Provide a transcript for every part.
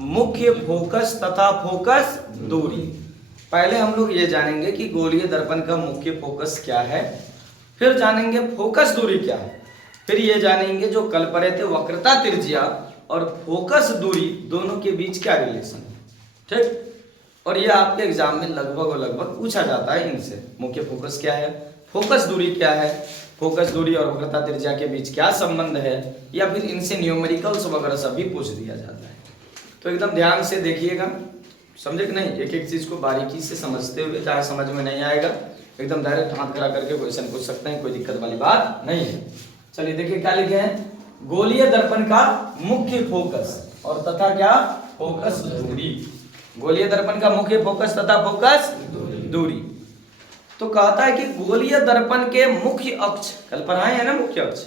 मुख्य फोकस तथा फोकस दूरी। पहले हम लोग ये जानेंगे कि गोलीय दर्पण का मुख्य फोकस क्या है, फिर जानेंगे फोकस दूरी क्या है, फिर ये जानेंगे जो कल पढ़े थे वक्रता त्रिज्या और फोकस दूरी दोनों के बीच क्या रिलेशन है। ठीक, और ये आपके एग्जाम में लगभग पूछा जाता है इनसे। मुख्य फोकस क्या है, फोकस दूरी क्या है, फोकस दूरी और वक्रता त्रिज्या के बीच क्या संबंध है, या फिर इनसे न्यूमेरिकल्स वगैरह सब भी पूछ दिया जाता है। तो एकदम ध्यान से देखिएगा, समझे कि नहीं, एक एक चीज को बारीकी से समझते हुए, चाहे समझ में नहीं आएगा एकदम डायरेक्ट हाथ खड़ा करके क्वेश्चन पूछ सकते हैं, कोई दिक्कत वाली बात नहीं है। चलिए देखिए क्या लिखे हैं, गोलीय दर्पण का मुख्य फोकस और तथा क्या फोकस दूरी। गोलीय दर्पण का मुख्य फोकस तथा फोकस दूरी। तो कहता है कि गोलीय दर्पण के मुख्य अक्ष, कल पढ़ाए है ना, मुख्य अक्ष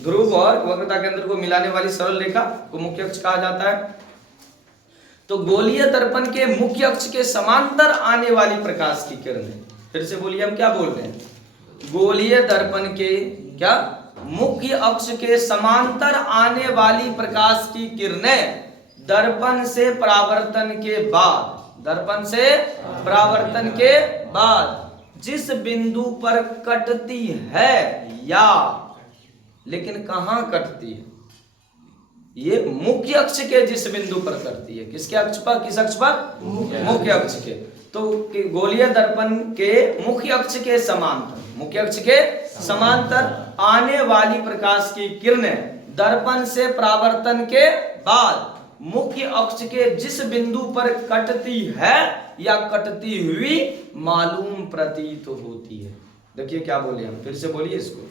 ध्रुव और वक्रता केंद्र को मिलाने वाली सरल रेखा को मुख्य अक्ष कहा जाता है। तो गोलीय दर्पण के मुख्य अक्ष के समांतर आने वाली प्रकाश की किरणें, फिर से बोलिए हम क्या बोल रहे हैं, गोलीय दर्पण के क्या मुख्य अक्ष के समांतर आने वाली प्रकाश की किरणें दर्पण से परावर्तन के बाद, दर्पण से परावर्तन के बाद जिस बिंदु पर कटती है, या लेकिन कहां कटती है, ये मुख्य अक्ष के जिस बिंदु पर कटती है, किसके अक्ष पर, किस अक्ष पर, मुख्य अक्ष के। तो गोलीय दर्पण के मुख्य अक्ष के समांतर, मुख्य अक्ष के समांतर आने वाली प्रकाश की किरणें दर्पण से परावर्तन के बाद मुख्य अक्ष के जिस बिंदु पर कटती है या कटती हुई मालूम प्रतीत होती है। देखिए क्या बोले हम, फिर से बोलिए इसको,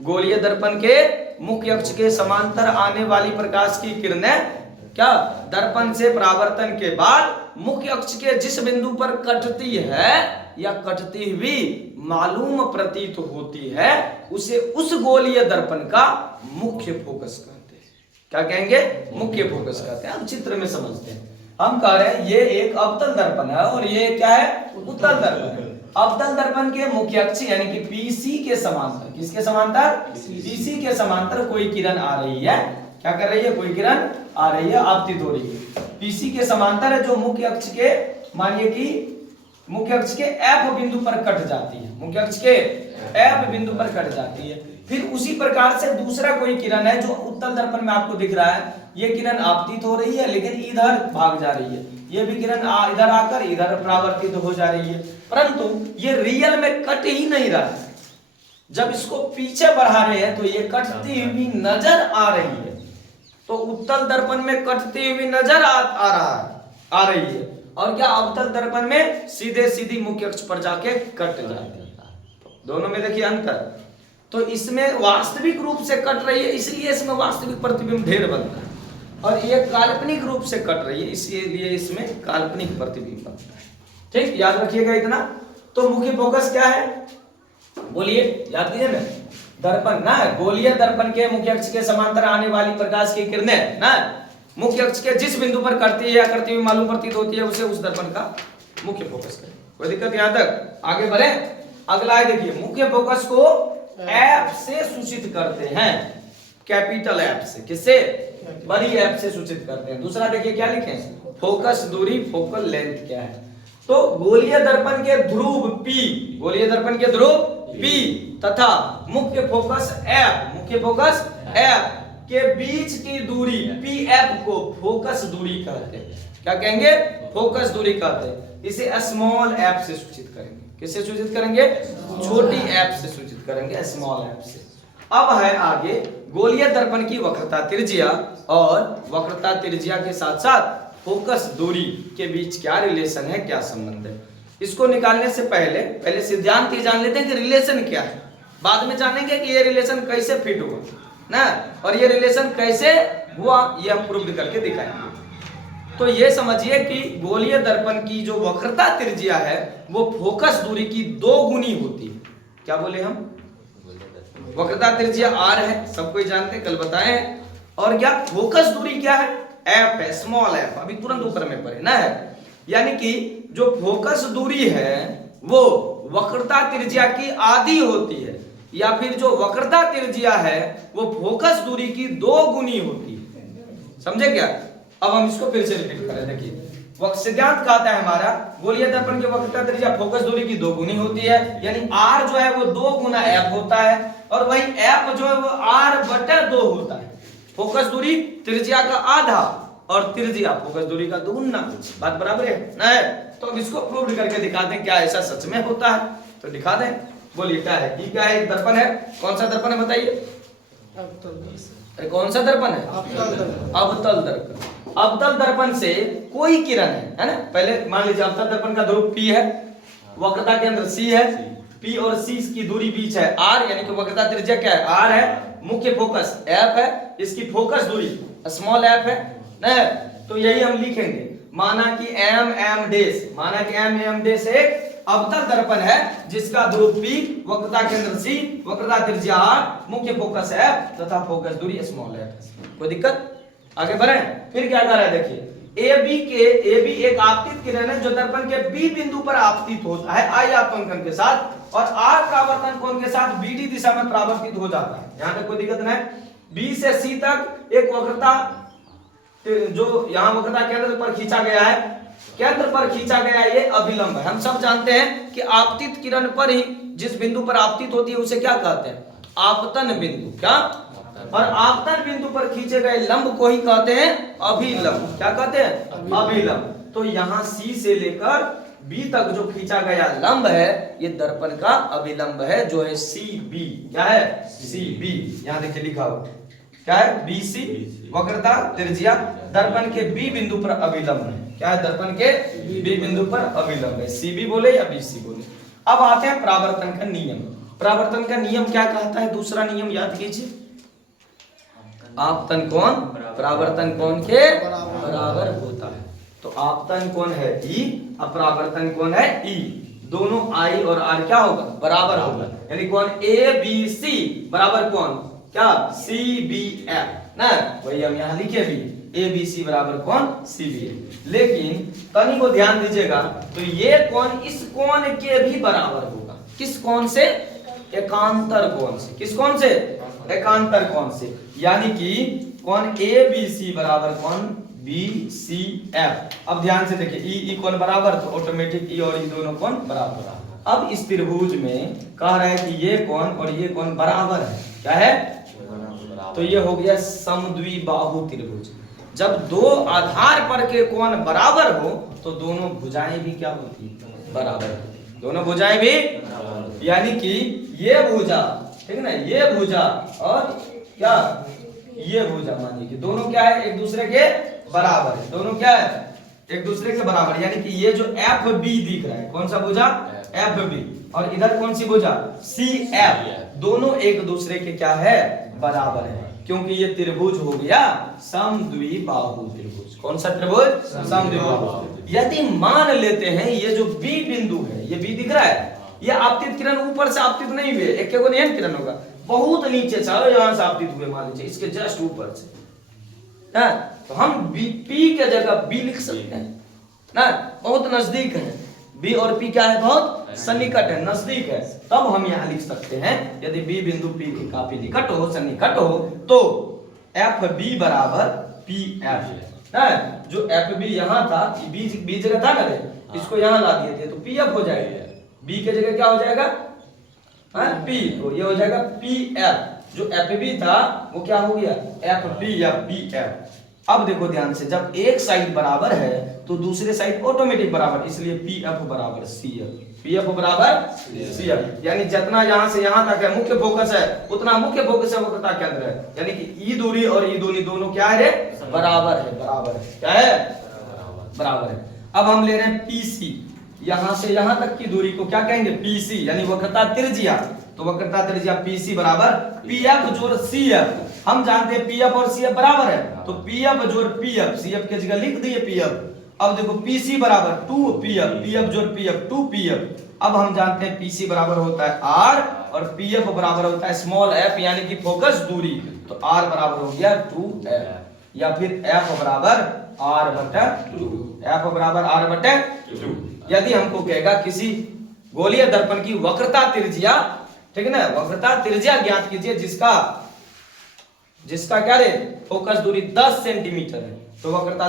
गोलीय दर्पण के मुख्य अक्ष के समांतर आने वाली प्रकाश की किरणें क्या दर्पण से परावर्तन के बाद मुख्य अक्ष के जिस बिंदु पर कटती है या कटती हुई मालूम प्रतीत होती है, उसे उस गोलीय दर्पण का मुख्य फोकस कहते हैं। क्या कहेंगे, मुख्य फोकस कहते हैं। हम चित्र में समझते हैं, हम कह रहे हैं ये एक अवतल दर्पण है और ये क्या है, उत्तल दर्पण है। अवतल दर्पण के मुख्य अक्ष यानी कि पीसी के समांतर, किसके समांतर, पीसी के समांतर कोई किरण आ रही है, क्या कर रही है, कोई किरण आ रही है, आपतित हो रही है, पीसी के समांतर है, जो मुख्य अक्ष के, मानिए कि मुख्य अक्ष के एफ बिंदु पर कट जाती है, मुख्य अक्ष के एफ बिंदु पर कट जाती है। फिर उसी प्रकार से दूसरा कोई किरण है जो उत्तल दर्पण में आपको दिख रहा है, ये किरण आपतित हो रही है लेकिन इधर भाग जा रही है, ये भी किरण इधर आकर इधर परावर्तित हो जा रही है, परंतु ये रियल में कट ही नहीं रहा है। जब इसको पीछे बढ़ा रहे हैं तो ये कटती हुई नजर आ रही है, तो उत्तल दर्पण में कटती हुई नजर आ रही है, और क्या अवतल दर्पण में सीधे सीधी मुख्य अक्ष पर जाके कट जाती है। दोनों में देखिए अंतर। तो इसमें वास्तविक रूप से कट रही है, इसलिए इसमें वास्तविक प्रतिबिंब ढेर बनता है, और ये काल्पनिक रूप से कट रही है, इसलिए इसमें काल्पनिक प्रतिबिंब बनता है। ठीक, याद रखिएगा इतना। तो मुख्य फोकस क्या है, बोलिए, याद कीजिए ना, दर्पण ना, गोलीय दर्पण के मुख्य अक्ष के समांतर आने वाली प्रकाश की किरणें ना मुख्य अक्ष के जिस बिंदु पर करती है या करती हुई मालूम प्रतीत होती है, उसे उस दर्पण का मुख्य फोकस करें। कोई दिक्कत यहां तक, आगे बढ़े। अगला है, देखिए, मुख्य फोकस को एफ से सूचित करते हैं, कैपिटल एफ से, किससे, बड़ी एफ से सूचित करते हैं। दूसरा देखिए क्या लिखे, फोकस दूरी, फोकल लेंथ क्या है। तो गोलीय दर्पण के ध्रुव P, गोलीय दर्पण के ध्रुव P तथा मुख्य फोकस F, मुख्य फोकस F के बीच की दूरी PF को फोकस दूरी कहते हैं। क्या कहेंगे, फोकस दूरी कहते हैं। इसे स्मॉल f से सूचित करेंगे, किससे सूचित करेंगे, छोटी f से सूचित करेंगे, स्मॉल f से। अब है आगे गोलीय दर्पण की वक्रता त्रिज्या और वक्रता त्रिज्या के साथ साथ फोकस दूरी के बीच क्या रिलेशन है, क्या संबंध है। इसको निकालने से पहले सिद्धांत ये जान लेते हैं कि रिलेशन क्या है, बाद में जानेंगे कि ये रिलेशन कैसे फिट हुआ ना, और ये रिलेशन कैसे हुआ ये हम प्रूव करके दिखाएंगे। तो ये समझिए कि गोलीय दर्पण की जो वक्रता त्रिज्या है वो फोकस दूरी की 2 गुनी होती है। क्या बोले हम, वक्रता त्रिज्या r है, सब कोई जानते हैं, कल बताए हैं। और क्या फोकस दूरी क्या है, f है, स्मॉल f, अभी तुरंत ऊपर में पढ़े ना है। यानी कि जो फोकस दूरी है वो वक्रता त्रिज्या की आधी होती है, या फिर जो वक्रता त्रिज्या है वो फोकस दूरी की 2 गुनी होती है। समझे क्या, अब हम इसको फिर से रिपीट करें, देखिए सिद्धांत कहता है हमारा गोलीय दर्पण की वक्रता त्रिज्या फोकस दूरी की 2 गुनी होती है, यानी r जो है वो 2 गुना f होता है, और वही f जो है वो r/2 होता है। फोकस दूरी त्रिज्या का आधा और त्रिज्या फोकस दूरी का 2 गुना। बात बराबर है ना? तो अब इसको प्रूव करके दिखाते हैं क्या ऐसा सच में होता है, तो दिखा दें। बोलिए क्या है? ये क्या है? एक दर्पण है। कौन सा दर्पण है बताइए? अरे कौन सा दर्पण है? अवतल दर्पण। अवतल दर्पण से कोई किरण है ना? पहले मान लीजिए अवतल दर्पण का ध्रुव P है, वक्रता के अंदर C है, P और C की दूरी बीच है R, यानी कि वक्रता त्रिज्या क्या है? R है, मुख्य फोकस F है, इसकी फोकस दूरी स्मॉल f है ना? तो यही हम लिखेंगे, माना कि M डैश एक अवतल दर्पण है जिसका ध्रुव P, वक्रता केंद्र C, वक्रता त्रिज्या R, मुख्य फोकस F तथा फोकस दूरी स्मॉल f। कोई दिक्कत? आगे बढ़े। फिर क्या कर रहा है देखिए, AB एक आपतित किरण है जो दर्पण के B बिंदु पर आपतित होता है I आपतन के साथ, और R परावर्तन कोण के साथ BD दिशा में परावर्तित हो जाता है। यहां तक कोई दिक्कत नहीं। B से C तक एक वक्रता जो यहाँ वक्रता केंद्र पर खींचा गया है, केंद्र पर खींचा गया ये अभिलंब है। हम सब जानते हैं कि आपतित किरण पर ही जिस बिंदु पर आपतित होती है उसे क्या कहते हैं? आपतन बिंदु। क्या? और आपतन बिंदु पर खींचे गए लंब को ही कहते हैं अभिलंब। क्या कहते हैं? अभिलंब। तो यहाँ C से लेकर B तक जो खींचा गया लंब है ये दर्पण का अभिलंब है, जो है CB। क्या है? CB। यहाँ देखिए लिखा हुआ क्या है? BC वक्रता त्रिज्या दर्पण के B बिंदु पर अभिलंब है। क्या है? दर्पण के B बिंदु पर अभिलंब है। CB बोले या BC बोले। अब आते हैं परावर्तन का नियम। परावर्तन का नियम क्या कहता है? दूसरा नियम याद कीजिए, आपतन कोण परावर्तन कोण के बराबर होता है। तो आपतन कोण है E, अपरावर्तन कोण है E। दोनों I और R क्या होगा? बराबर होगा, यानी कोण ABC बराबर कोण क्या? CBF ना? वही हम यहाँ लिखे भी, ABC बराबर कोण CBF। लेकिन तनी को ध्यान दीजिएगा, तो ये कोण इस कोण के भी बराबर होगा। किस कोण से? एकांतर कोण से। किस कोण से? एकांतर कोण से। यानी कि कोण ABC बराबर कोण BCF। अब ध्यान से देखिए, E कोण बराबर, तो ऑटोमेटिक E और E दोनों कोण बराबर। अब इस त्रिभुज में कह रहा है कि ये कोण और ये कोण बराबर है। क्या है? तो ये हो गया समद्विबाहु त्रिभुज। जब दो आधार पर के कोण बराबर हो तो दोनों भुजाएं भी क्या होती है? बराबर। दोनों भुजाएं भी, यानी कि ये भुजा, ठीक है ना, ये भुजा और क्या ये भुजा, मानिए कि दोनों क्या है? एक दूसरे के बराबर है। दोनों क्या है? एक दूसरे के बराबर। यानी कि ये जो FB दिख रहा है, कौन सा भुजा? FB। और इधर कौन सी भुजा? CF। दोनों एक दूसरे के क्या है? बराबर है, क्योंकि ये त्रिभुज हो गया समद्विबाहु त्रिभुज। कौन सा त्रिभुज? समद्विबाहु। यदि मान लेते हैं ये जो B बिंदु है, ये B दिख रहा है, ये आपतित किरण ऊपर से आपतित नहीं हुए, एक को नहीं किरण होगा, बहुत नीचे से यहां से आपतित हुए, मान लीजिए इसके जस्ट ऊपर से ना, तो हम P के जगह B लिख सकते हैं ना, बहुत नजदीक है। B और P क्या है? बहुत सन्निकट है, नजदीक है। तब हम यहाँ लिख सकते हैं, यदि B बिंदु P के काफी निकट हो, सन्निकट हो, तो FB बराबर PF ना। जो FB यहाँ था, B जगह था ना, इसको यहाँ ला दिए थे, तो PF हो जाएगा। B के जगह क्या हो जाएगा? P। तो ये हो जाएगा PF। जो FB था वो क्या हो गया? FB या PF। अब देखो ध्यान से, जब एक साइड बराबर है तो दूसरे साइड ऑटोमेटिक बराबर, इसलिए PF बराबर CF। PF बराबर CF, यानी जितना यहां से यहां तक है मुख्य फोकस है, उतना मुख्य फोकस है वक्रता केंद्र है, यानी कि E दूरी और E दूरी दोनों क्या है? बराबर है। बराबर है। क्या है? बराबर है। अब हम ले रहे हैं PC, यहां से यहां तक की दूरी को क्या कहेंगे? PC, यानी वक्रता त्रिज्या। तो वक्रता त्रिज्या PC बराबर PF जोड़ CF। हम जानते हैं PF और CF बराबर है, तो PF जोड़ PF, CF की जगह लिख दिए PF। अब देखो PC बराबर 2PF, PF जोड़ PF 2PF। अब हम जानते हैं PC बराबर होता है R और PF बराबर होता है स्मॉल f, यानी कि फोकस दूरी। तो R बराबर हो गया 2f, या फिर F बराबर R/2। F बराबर R/2। यदि हमको कहेगा किसी गोलीय दर्पण की वक्रता त्रिज्या, ठीक है ना, वक्रता त्रिज्या ज्ञात कीजिए जिसका क्या रे? फोकस दूरी 10 सेंटीमीटर है, तो वक्रता